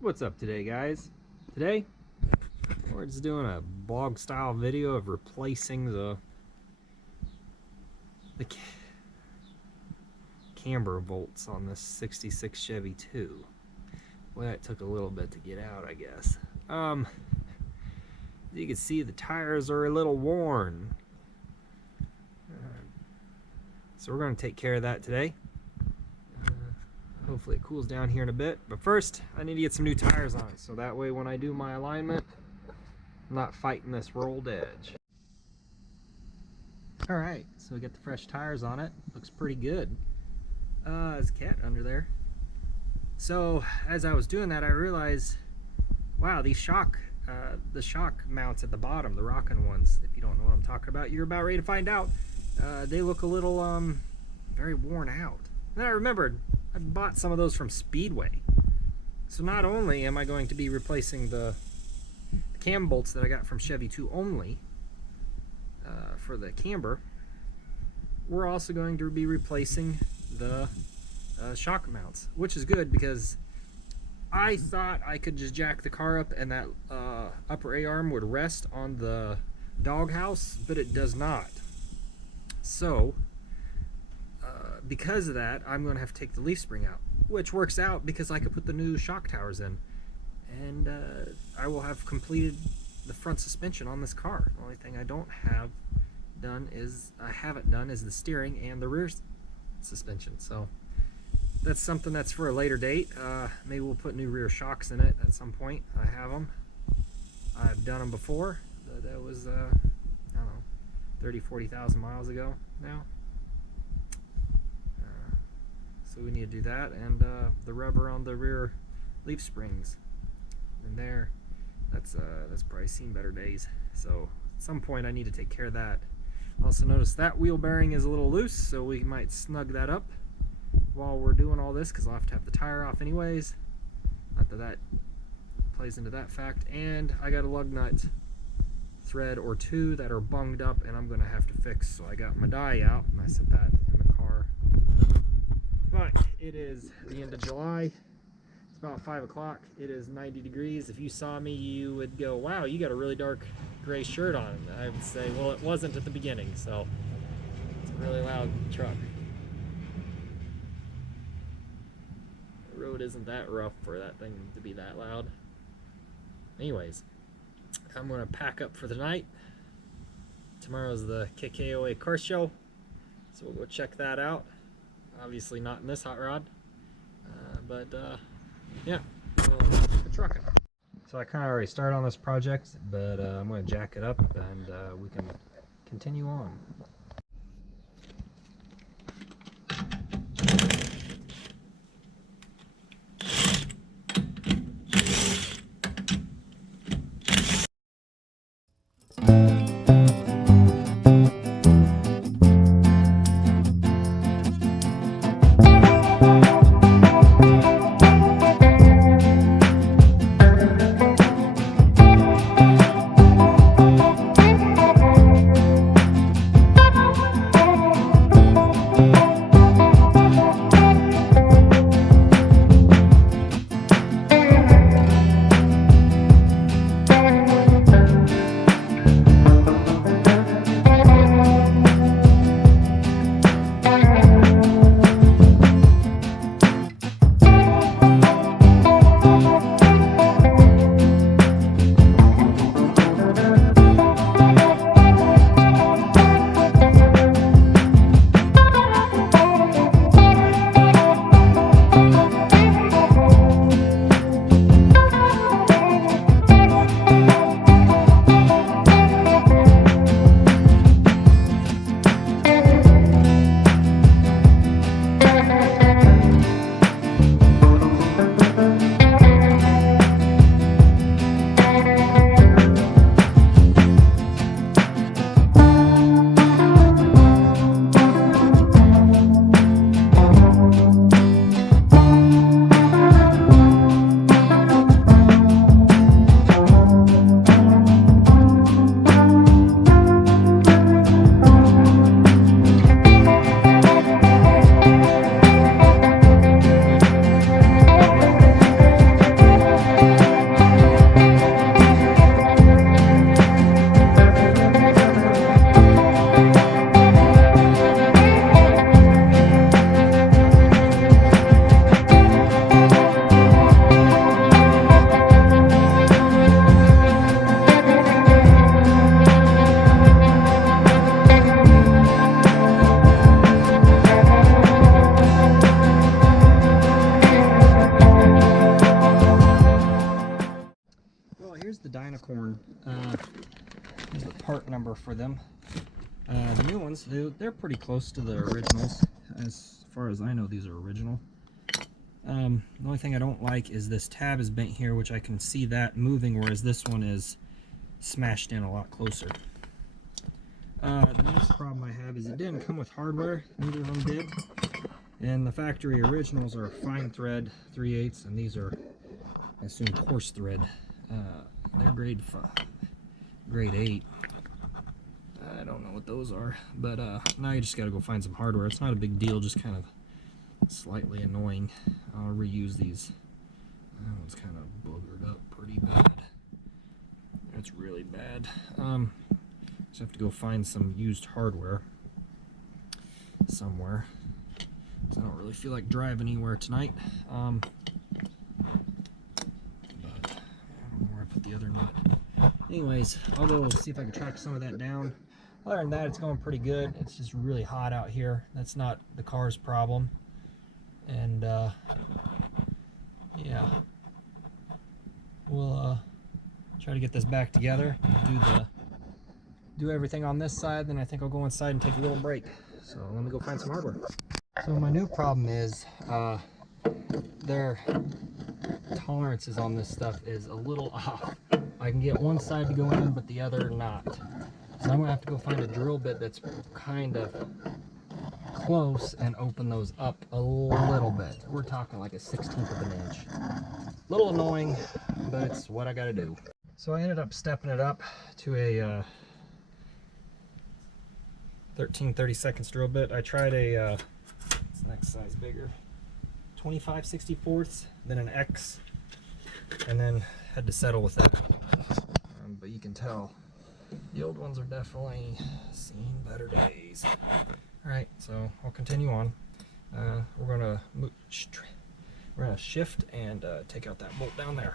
What's up today, guys? Today we're just doing a blog style video of replacing the camber bolts on this 66 Chevy 2. Well, that took a little bit to get out, I guess. As you can see, the tires are a little worn. So we're going to take care of that today. Hopefully it cools down here in a bit. But first, I need to get some new tires on, so that way when I do my alignment, I'm not fighting this rolled edge. Alright, so we got the fresh tires on it. Looks pretty good. There's a cat under there. So, as I was doing that, I realized, wow, these the shock mounts at the bottom, the rocking ones, if you don't know what I'm talking about, you're about ready to find out. They look a little, very worn out. And then I remembered, I bought some of those from Speedway. So not only am I going to be replacing the cam bolts that I got from Chevy 2 only for the camber, we're also going to be replacing the shock mounts, which is good because I thought I could just jack the car up and that upper A-arm would rest on the doghouse, but it does not. So because of that, I'm going to have to take the leaf spring out, which works out because I could put the new shock towers in, and I will have completed the front suspension on this car. The only thing I haven't done is the steering and the rear suspension. So that's something that's for a later date. Maybe we'll put new rear shocks in it at some point. I have them. I've done them before. That was I don't know, 30,000-40,000 miles ago now. So we need to do that, and the rubber on the rear leaf springs in there, that's probably seen better days. So at some point I need to take care of that. Also notice that wheel bearing is a little loose, so we might snug that up while we're doing all this, because I'll have to have the tire off anyways. Not that that plays into that fact. And I got a lug nut thread or two that are bunged up and I'm going to have to fix. So I got my die out and I set that in the car. But it is the end of July. It's about 5 o'clock. It is 90 degrees. If you saw me, you would go, wow, you got a really dark gray shirt on. I would say, well, it wasn't at the beginning, so it's a really loud truck. The road isn't that rough for that thing to be that loud. Anyways, I'm going to pack up for the night. Tomorrow's the KKOA car show, so we'll go check that out. Obviously not in this hot rod, but yeah, we'll get the truck up. So I kind of already started on this project, but I'm going to jack it up and we can continue on. the Dynacorn. Here's the part number for them. The new ones, they're pretty close to the originals. As far as I know, these are original. The only thing I don't like is this tab is bent here, which I can see that moving, whereas this one is smashed in a lot closer. The next problem I have is it didn't come with hardware. Neither of them did. And the factory originals are fine thread 3/8, and these are, I assume, coarse thread. They're grade 8. I don't know what those are, but now you just got to go find some hardware. It's not a big deal, just kind of slightly annoying. I'll reuse these. That one's kind of boogered up pretty bad. That's really bad. Just have to go find some used hardware somewhere. I don't really feel like driving anywhere tonight. But I don't know where I put the other nut. Anyways, I'll go see if I can track some of that down. Other than that, it's going pretty good. It's just really hot out here. That's not the car's problem. And yeah, we'll try to get this back together. Do everything on this side. Then I think I'll go inside and take a little break. So let me go find some hardware. So my new problem is their tolerances on this stuff is a little off. I can get one side to go in, but the other not. So I'm gonna have to go find a drill bit that's kind of close and open those up a little bit. We're talking like a 1/16 of an inch. A little annoying, but it's what I gotta do. So I ended up stepping it up to a 13/32 drill bit. I tried a next size bigger, 25/64, then an X, and then had to settle with that. But you can tell the old ones are definitely seen better days. All right, so I'll continue on. We're gonna shift and take out that bolt down there.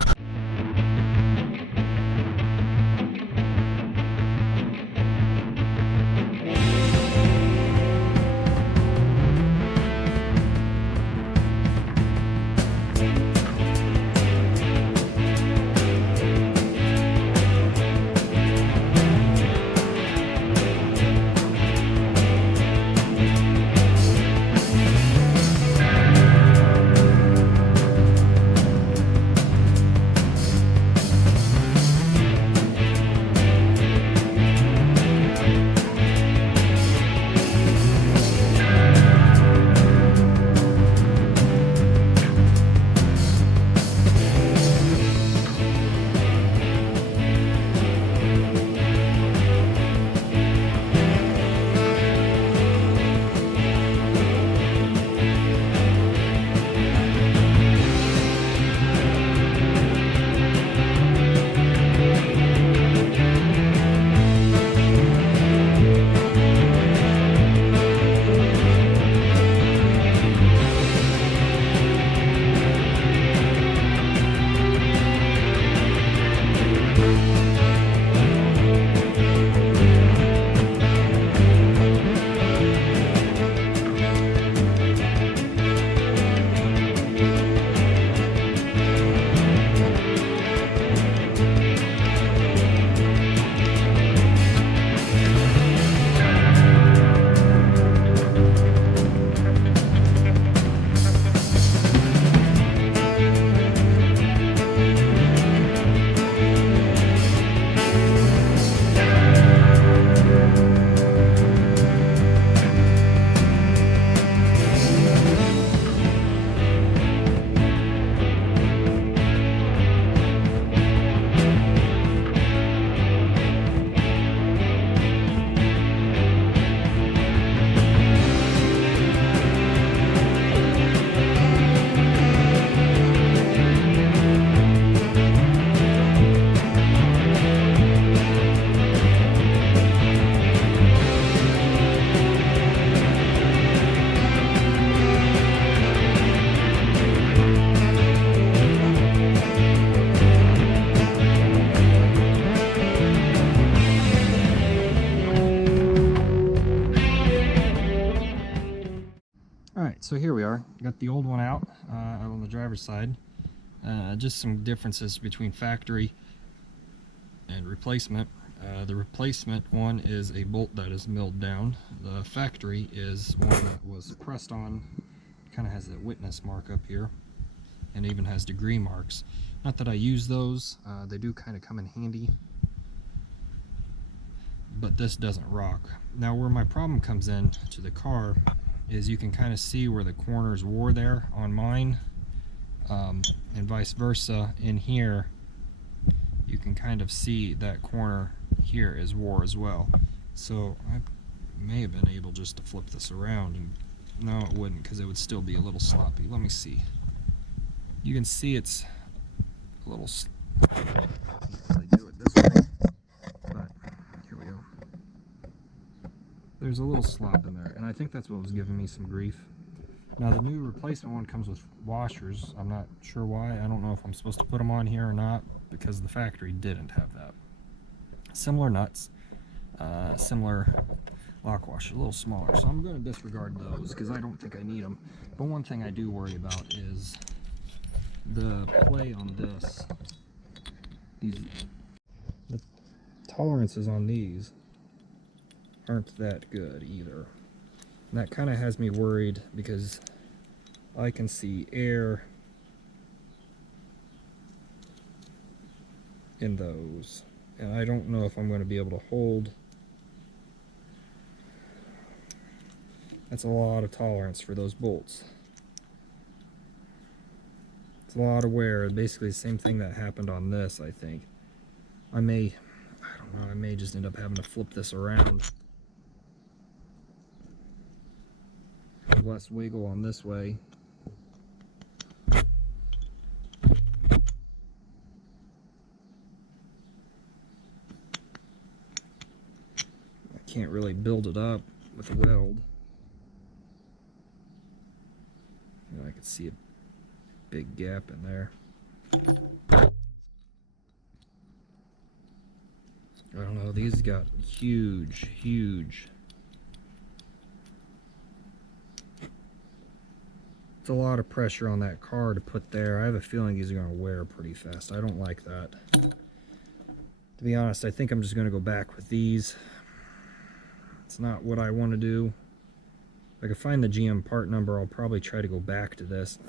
So here we are, got the old one out on the driver's side. Just some differences between factory and replacement. The replacement one is a bolt that is milled down. The factory is one that was pressed on, kind of has a witness mark up here, and even has degree marks. Not that I use those, they do kind of come in handy, but this doesn't rock. Now where my problem comes in to the car is you can kind of see where the corners wore there on mine, and vice versa. In here you can kind of see that corner here is wore as well. So I may have been able just to flip this around, and no, it wouldn't, because it would still be a little sloppy. Let me see. You can see it's a little I can't really do it this way, but here we go. There's a little slop in there, and I think that's what was giving me some grief. Now the new replacement one comes with washers. I'm not sure why. I don't know if I'm supposed to put them on here or not, because the factory didn't have that. Similar nuts, similar lock washer, a little smaller, so I'm going to disregard those because I don't think I need them. But one thing I do worry about is the play on this. The tolerances on these aren't that good either. And that kind of has me worried because I can see air in those, and I don't know if I'm going to be able to hold. That's a lot of tolerance for those bolts. It's a lot of wear. Basically the same thing that happened on this, I think. I don't know, I may just end up having to flip this around. Have less wiggle on this way. I can't really build it up with a weld. I can see a big gap in there. I don't know, these got huge. It's a lot of pressure on that car to put there. I have a feeling these are going to wear pretty fast. I don't like that. To be honest, I think I'm just going to go back with these. It's not what I want to do. If I can find the GM part number, I'll probably try to go back to this.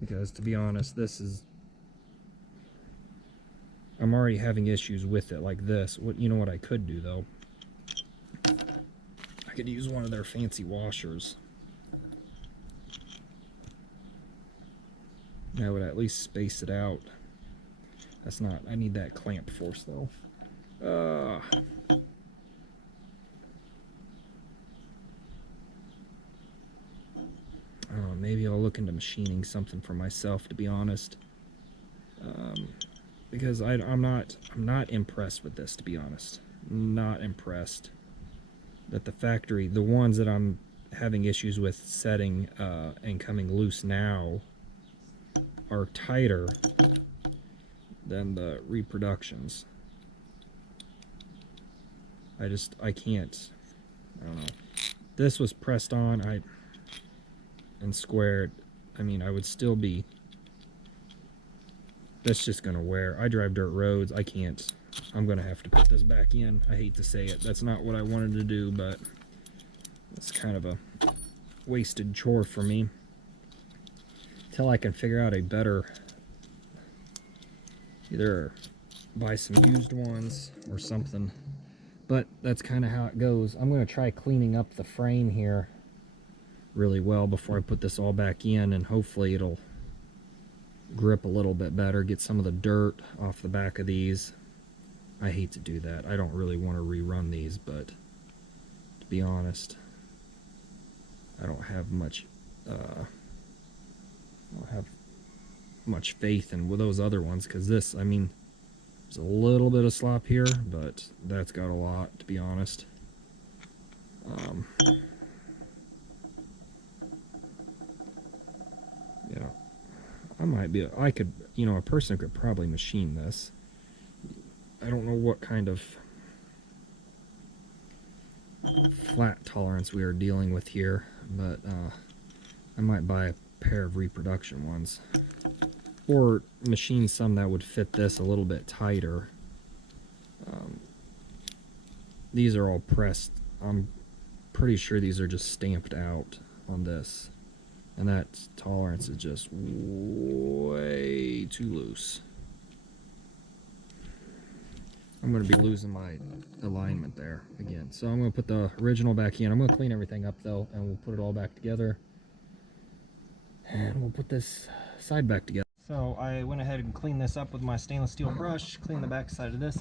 Because to be honest, I'm already having issues with it like this. You know what I could do though? I could use one of their fancy washers. That would at least space it out. I need that clamp force though. Maybe I'll look into machining something for myself, to be honest, because I'm not impressed with this, to be honest. Not impressed that the factory, the ones that I'm having issues with setting and coming loose now, are tighter than the reproductions. I can't. I don't know. This was pressed on and squared. I mean, I would still be. That's just gonna wear. I drive dirt roads. I can't. I'm gonna have to put this back in. I hate to say it. That's not what I wanted to do, but it's kind of a wasted chore for me. Until I can figure out a better. Either buy some used ones or something. But that's kind of how it goes. I'm going to try cleaning up the frame here really well before I put this all back in, and hopefully it'll grip a little bit better, get some of the dirt off the back of these. I hate to do that. I don't really want to rerun these, but to be honest, I don't have much faith in those other ones, because this, I mean, there's a little bit of slop here, but that's got a lot, to be honest. Yeah, a person could probably machine this. I don't know what kind of flat tolerance we are dealing with here, but I might buy a pair of reproduction ones. or machine some that would fit this a little bit tighter. These are all pressed. I'm pretty sure these are just stamped out on this, and that tolerance is just way too loose. I'm going to be losing my alignment there again. So I'm going to put the original back in. I'm going to clean everything up though, and we'll put it all back together. And we'll put this side back together. So I went ahead and cleaned this up with my stainless steel brush, cleaned the back side of this.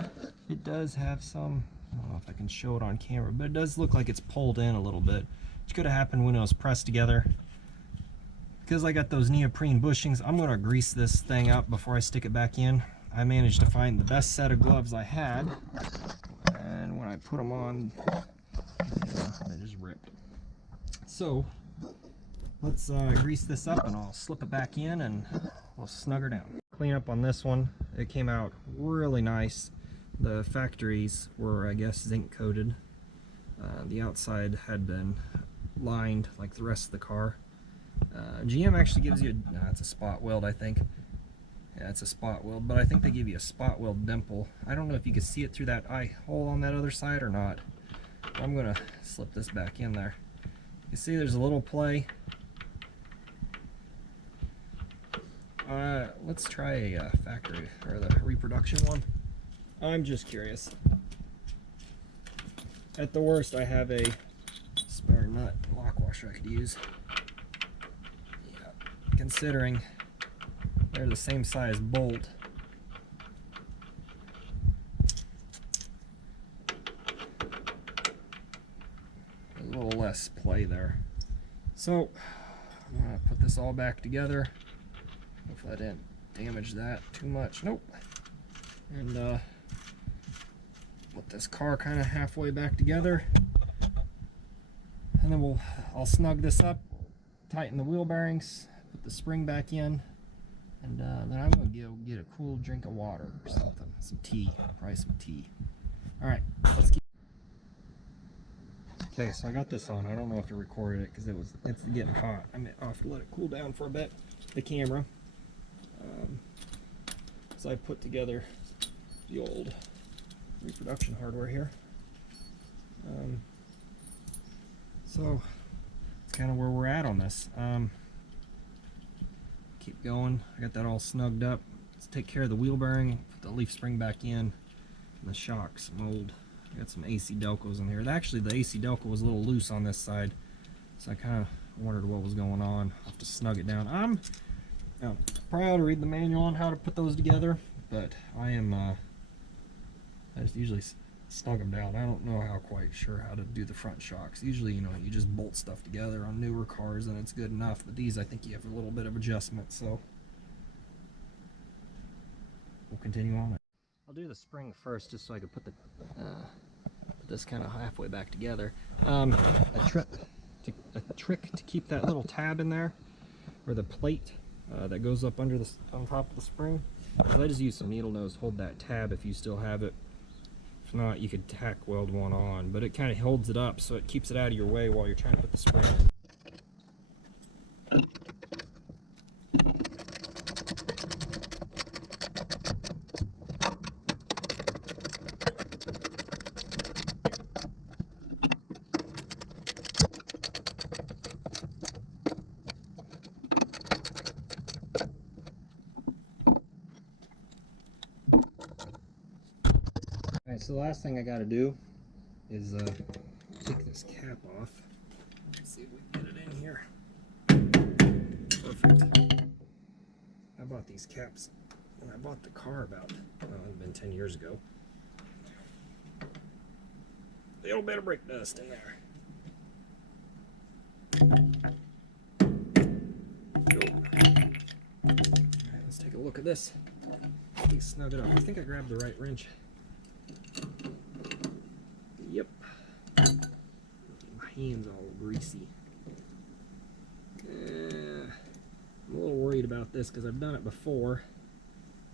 It does have some, I don't know if I can show it on camera, but it does look like it's pulled in a little bit, which could have happened when it was pressed together. Because I got those neoprene bushings, I'm going to grease this thing up before I stick it back in. I managed to find the best set of gloves I had, and when I put them on, they just ripped. So let's grease this up, and I'll slip it back in and we'll snug her down. Clean up on this one. It came out really nice. The factories were, I guess, zinc coated. The outside had been lined like the rest of the car. GM actually gives you it's a spot weld, I think. Yeah, it's a spot weld, but I think they give you a spot weld dimple. I don't know if you can see it through that eye hole on that other side or not. I'm gonna slip this back in there. You see there's a little play. Let's try a factory, or the reproduction one. I'm just curious. At the worst, I have a spare nut lock washer I could use. Yeah, considering they're the same size bolt. A little less play there. So, I'm gonna put this all back together. Hopefully I didn't damage that too much. Nope. And put this car kind of halfway back together. And then I'll snug this up, tighten the wheel bearings, put the spring back in, and then I'm gonna go get a cool drink of water or something. Some tea, probably some tea. Alright, let's keep. Okay, so I got this on. I don't know if it recorded it because it's getting hot. I'll have to let it cool down for a bit, the camera. So I put together the old reproduction hardware here. So it's kind of where we're at on this. Keep going. I got that all snugged up. Let's take care of the wheel bearing, put the leaf spring back in, and the shocks, mold. I got some AC Delcos in here. Actually, the AC Delco was a little loose on this side, so I kind of wondered what was going on. I'll have to snug it down. I'm probably ought to read the manual on how to put those together, but I just usually snug them down. I don't know how quite sure how to do the front shocks. Usually, you just bolt stuff together on newer cars and it's good enough, but these I think you have a little bit of adjustment, so we'll continue on it. I'll do the spring first just so I can put this kind of halfway back together. A trick to keep that little tab in there, or the plate that goes up under on top of the spring. I just use some needle nose to hold that tab if you still have it. If not, you could tack weld one on, but it kind of holds it up so it keeps it out of your way while you're trying to put the spring in. Alright, so the last thing I gotta do is take this cap off. Let's see if we can get it in here. Perfect. I bought these caps when I bought the car about, well, it's been 10 years ago. A little bit of brake dust in there. Alright, let's take a look at this. Please snug it up. I think I grabbed the right wrench. Yep. My hand's all greasy. I'm a little worried about this because I've done it before.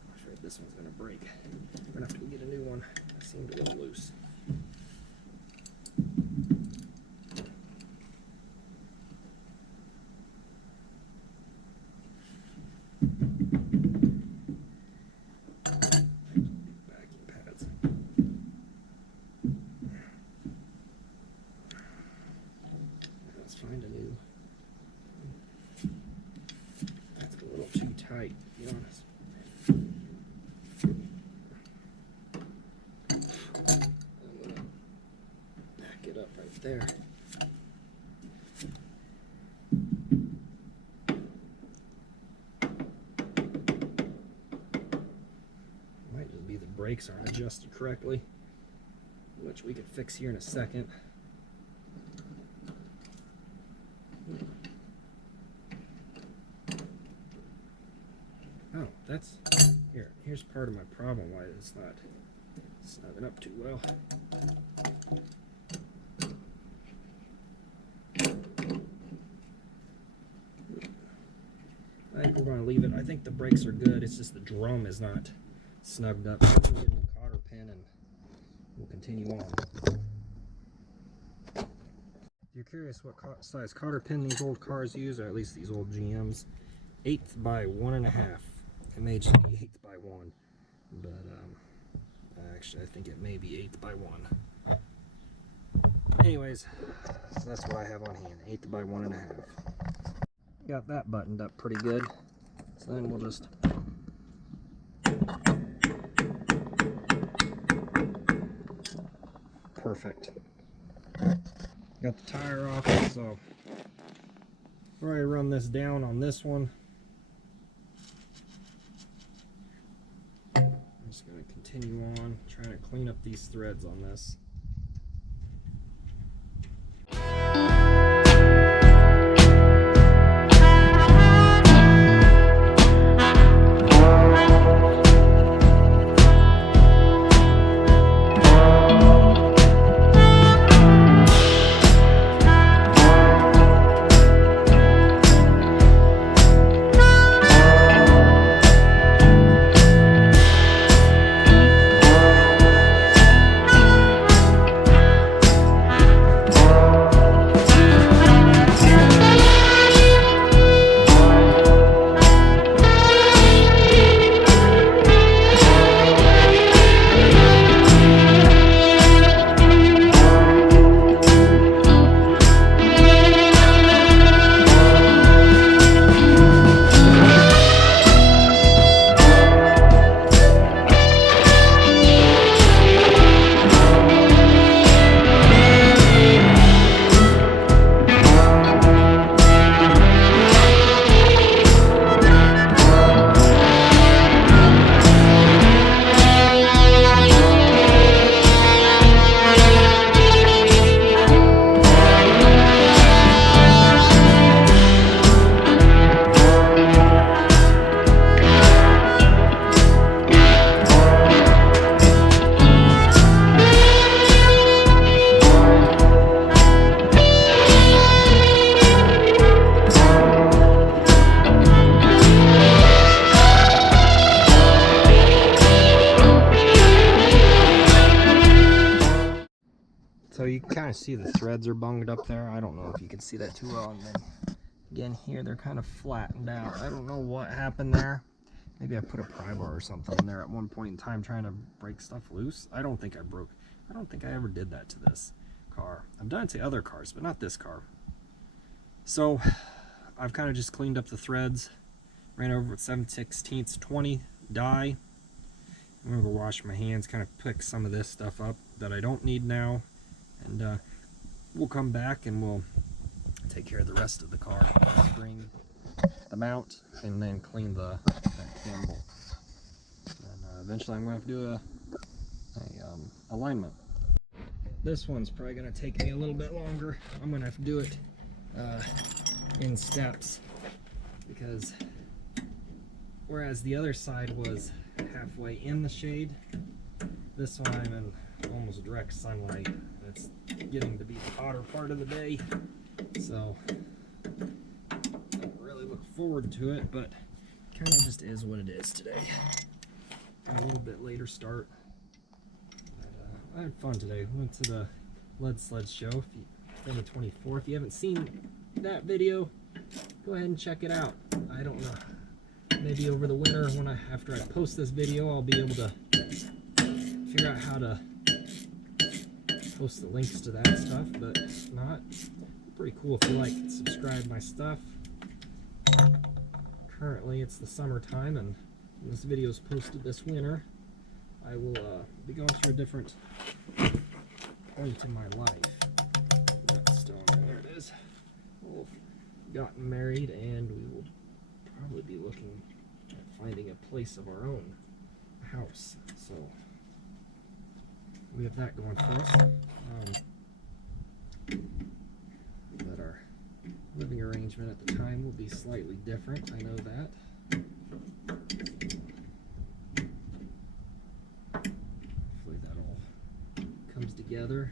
I'm not sure if this one's going to break. I'm going to have to go get a new one. It seemed a little loose. tight, to be honest. I'm gonna back it up right there. Might just be the brakes aren't adjusted correctly, which we could fix here in a second. Oh, that's here's part of my problem why it's not snugging up too well. I think we're going to leave it. I think the brakes are good. It's just the drum is not snugged up. We'll get a new cotter pin and we'll continue on. If you're curious what size cotter pin these old cars use, or at least these old GMs, 1/8 by 1.5. It may just be 1/8 by 1, but actually I think it may be 1/8 by 1. Anyways, that's what I have on hand, 1/8 by 1.5. Got that buttoned up pretty good, so then we'll just perfect. Got the tire off, so before I run this down on this one, I'm just going to continue on trying to clean up these threads on this. So you can kind of see the threads are bunged up there. I don't know if you can see that too well. And then again here, they're kind of flattened out. I don't know what happened there. Maybe I put a pry bar or something in there at one point in time trying to break stuff loose. I don't think I ever did that to this car. I've done it to other cars, but not this car. So I've kind of just cleaned up the threads, ran over with 7/16 20 dye. I'm gonna go wash my hands, kind of pick some of this stuff up that I don't need now. And we'll come back and we'll take care of the rest of the car. Spring, the mount, and then clean that cam. And eventually I'm going to have to do a alignment. This one's probably going to take me a little bit longer. I'm going to have to do it in steps, because whereas the other side was halfway in the shade, this one I'm in almost direct sunlight. It's getting to be the hotter part of the day, so I don't really look forward to it, but kind of just is what it is today. A little bit later start. But, I had fun today. Went to the Lead Sled show on the 24th. If you haven't seen that video, go ahead and check it out. I don't know. Maybe over the winter, after I post this video, I'll be able to figure out how to post the links to that stuff, but if not, pretty cool if you like it. Subscribe my stuff. currently it's the summertime, and when this video is posted this winter, I will be going through a different point in my life. That stone, there it is. We'll have gotten married, and we will probably be looking at finding a place of our own, a house. So we have that going for us. But our living arrangement at the time will be slightly different. I know that. Hopefully that all comes together.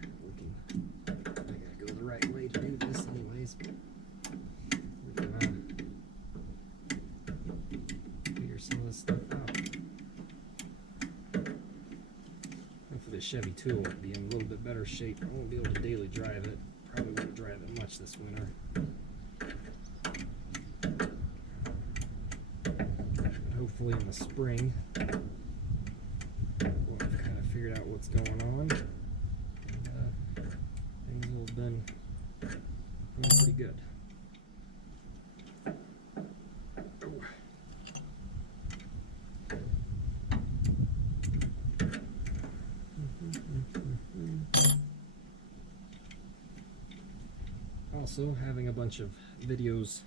I gotta go the right way to do this anyways. We can figure some of this stuff out. Hopefully the Chevy tool will be in a little bit better shape. I won't be able to daily drive it. Probably won't drive it much this winter. Hopefully in the spring we'll have kind of figured out what's going on. And, things will have been going pretty good. Also, having a bunch of videos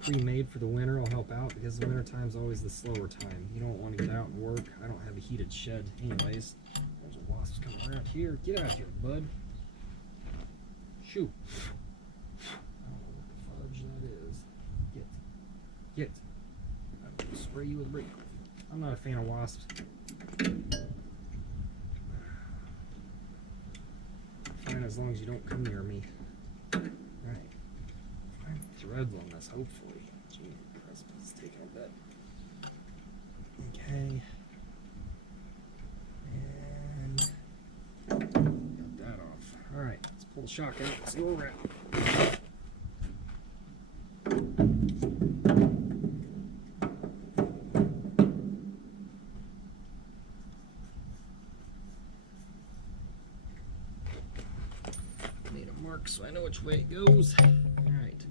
pre-made for the winter will help out, because the winter time is always the slower time. You don't want to get out and work. I don't have a heated shed anyways. There's a wasp coming around here. Get out here, bud. Shoo. I don't know what the fudge that is. Get. I'm going to spray you with brake. I'm not a fan of wasps. Fine, as long as you don't come near me. Alright. Find threads on this, hopefully. Gee, Christmas is taking a bit. Okay. And got that off. Alright, let's pull the shock out and see where we're at. Need a mark so I know which way it goes. Alright.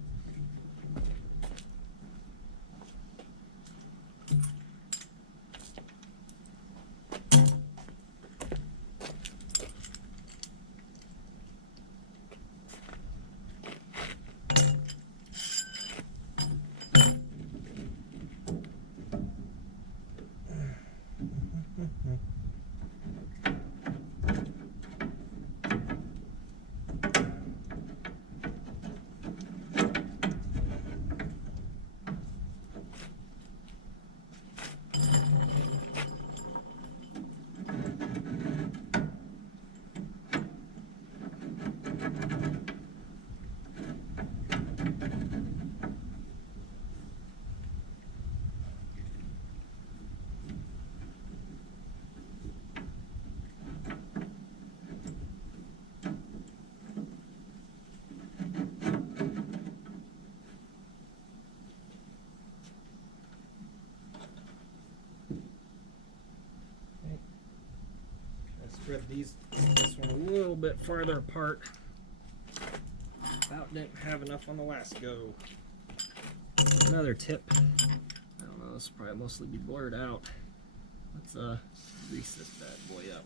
Spread this one a little bit farther apart. About didn't have enough on the last go. Another tip. I don't know, this will probably mostly be blurred out. Let's grease this bad boy up.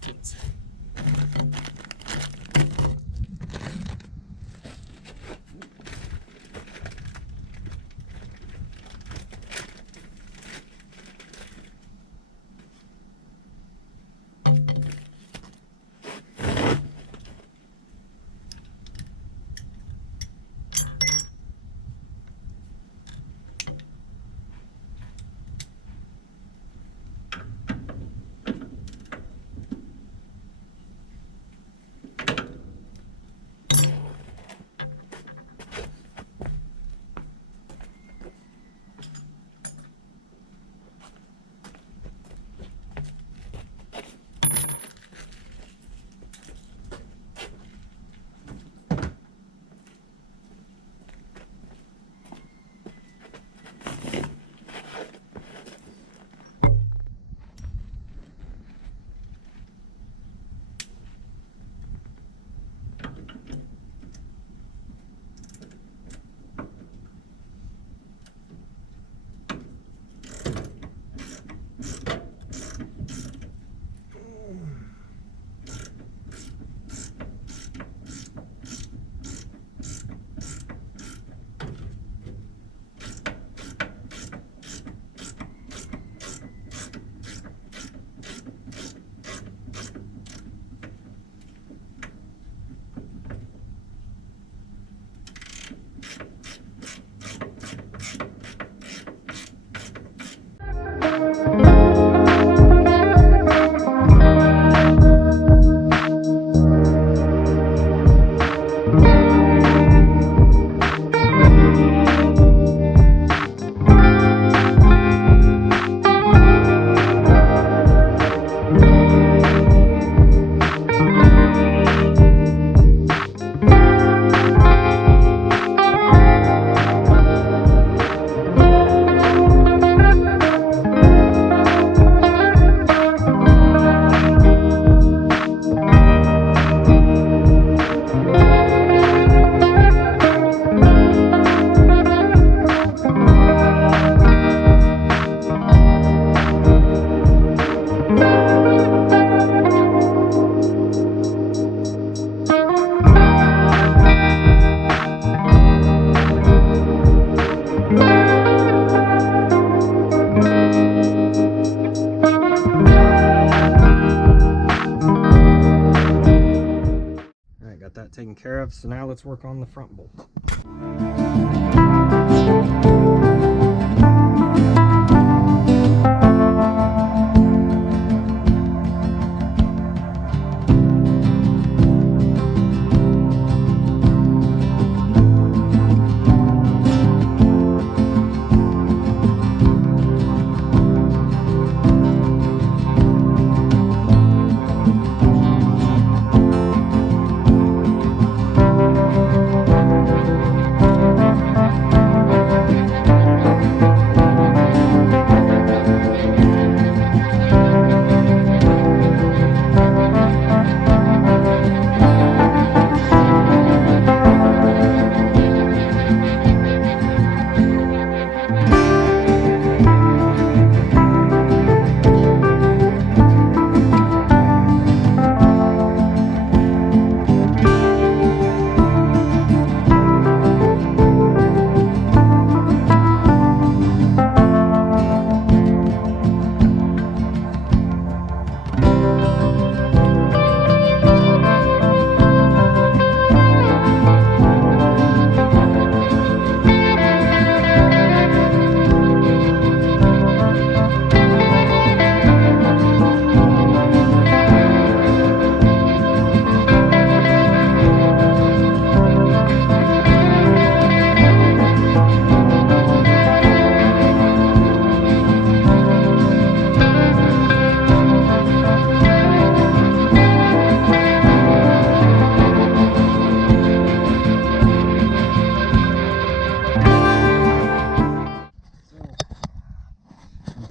pistons. Taken care of, so now let's work on the front bolt.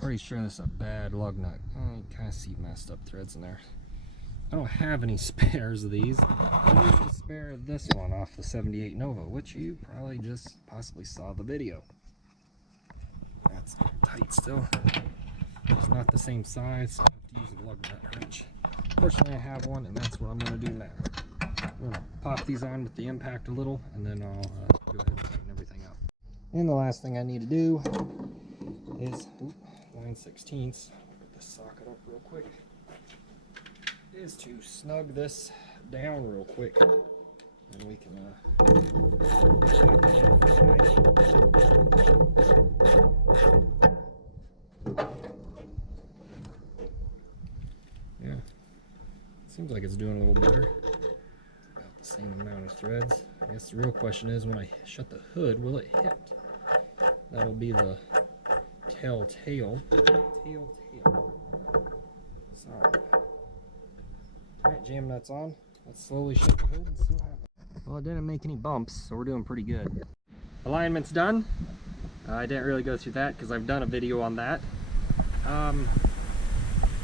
pretty sure this is a bad lug nut. Oh, you kind of see messed up threads in there. I don't have any spares of these. I used a spare of this one off the 78 Nova, which you probably just possibly saw the video. That's tight still. It's not the same size, so I have to use a lug nut wrench. Fortunately, I have one, and that's what I'm going to do now. I'm going to pop these on with the impact a little, and then I'll go ahead and tighten everything up. And the last thing I need to do is 9/16. Put this socket up real quick. Is to snug this down real quick, and we can snap it in yeah, seems like it's doing a little better. About the same amount of threads. I guess the real question is, when I shut the hood, will it hit? That'll be the telltale. So, alright, jam nuts on. Let's slowly shut the hood and see what happens. Well, it didn't make any bumps, so we're doing pretty good. Alignment's done. I didn't really go through that because I've done a video on that.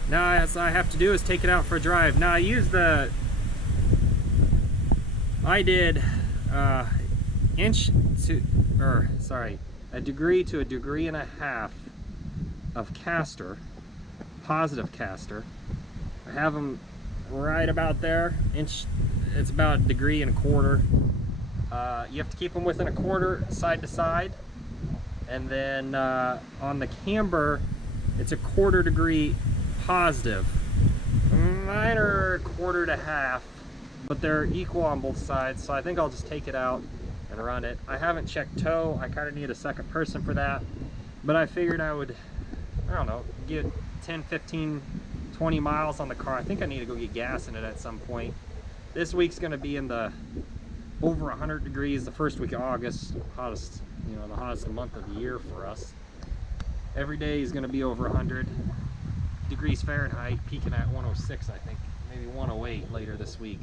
Now, as I have to do is take it out for a drive. Now, I did a degree to a degree and a half of caster, positive caster. I have them right about there. It's about 1.25 degrees. You have to keep them within 1/4 side to side, and then on the camber, it's 1/4 degree positive. Mine are 1/4 to half, but they're equal on both sides, so I think I'll just take it out and run it. I haven't checked tow. I kind of need a second person for that, but I figured I would, I don't know, get 10, 15, 20 miles on the car. I think I need to go get gas in it at some point. This week's going to be in the over 100 degrees the first week of August, hottest, you know, the hottest month of the year for us. Every day is going to be over 100 degrees Fahrenheit, peaking at 106, I think, maybe 108 later this week.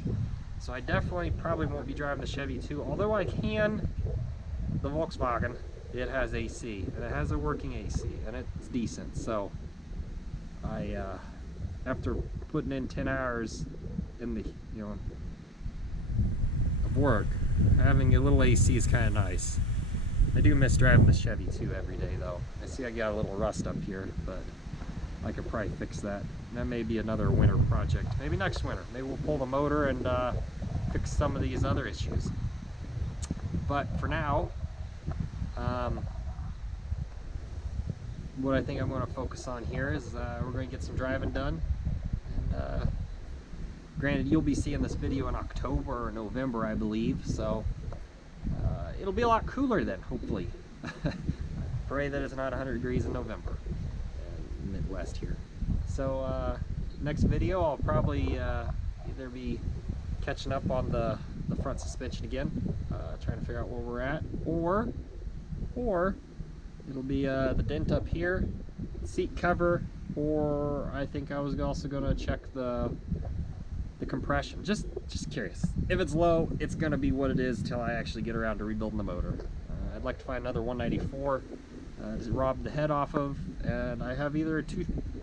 So I definitely probably won't be driving the Chevy 2, although I can. The Volkswagen, it has AC, and it has a working AC, and it's decent. So I, after putting in 10 hours in the, you know, of work, having a little AC is kind of nice. I do miss driving the Chevy 2 every day, though. I see I got a little rust up here, but I could probably fix that. That may be another winter project. Maybe next winter. Maybe we'll pull the motor and fix some of these other issues. But for now, what I think I'm going to focus on here is we're going to get some driving done. And granted, you'll be seeing this video in October or November, I believe, so it'll be a lot cooler then, hopefully. Pray that it's not 100 degrees in November in the Midwest here. So next video, I'll probably either be catching up on the front suspension again, trying to figure out where we're at, or it'll be the dent up here, seat cover, or I think I was also going to check the compression. Just curious. If it's low, it's going to be what it is till I actually get around to rebuilding the motor. I'd like to find another 194 to rob the head off of, and I have either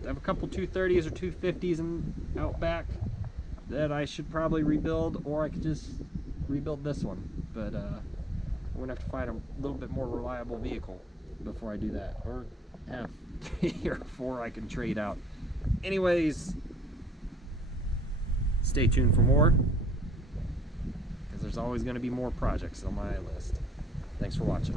I have a couple 230s or 250s out back that I should probably rebuild, or I could just rebuild this one. But I'm gonna have to find a little bit more reliable vehicle before I do that, or have 3 or 4 I can trade out. Anyways, stay tuned for more, because there's always going to be more projects on my list. Thanks for watching.